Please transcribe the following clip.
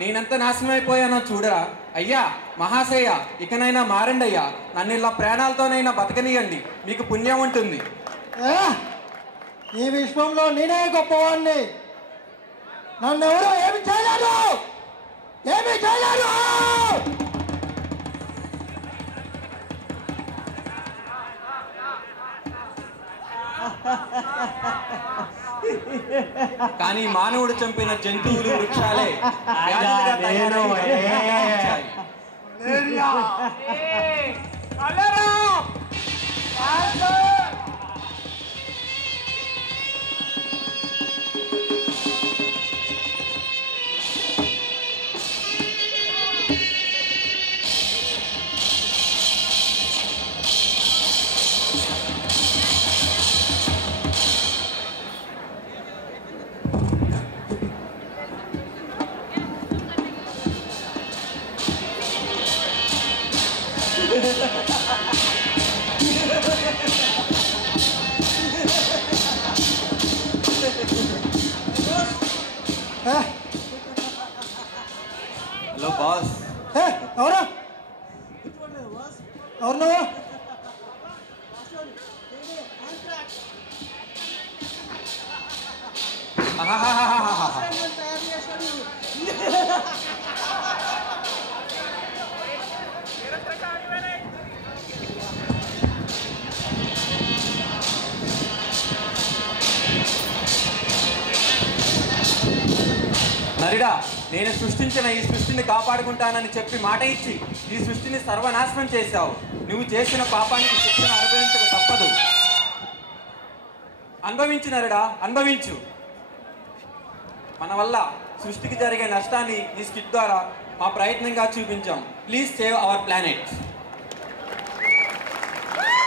నేనెంత నాశనం అయిపోయానో చూడరా. అయ్యా మహాశయ, ఇకనైనా మారండి అయ్యా. నన్ను ఇలా ప్రాణాలతోనైనా బతకనియండి, మీకు పుణ్యం ఉంటుంది. ఈ విశ్వంలో నేనే గొప్పవాణ్ణి. నన్ను ఎవరు ఏమి చేయలేరు, ఏమి చేయలేరు. కానీ మానవుడు చంపిన జంతువులు, వృక్షాలే వ్యాధులుగా తయారయ్యాయి. Hello boss. ఎవరు ఎవరు నువ్వు? నరిడా, నేను సృష్టించిన ఈ సృష్టిని కాపాడుకుంటానని చెప్పి మాట ఇచ్చి ఈ సృష్టిని సర్వనాశనం చేశావు. నువ్వు చేసిన పాపానికి శిక్షను అనుభవించక తప్పదు. అనుభవించు నరుడా, అనుభవించు. మన వల్ల సృష్టికి జరిగే నష్టాన్ని ఈ స్కిట్ ద్వారా మా ప్రయత్నంగా చూపించాం. Please save our planet.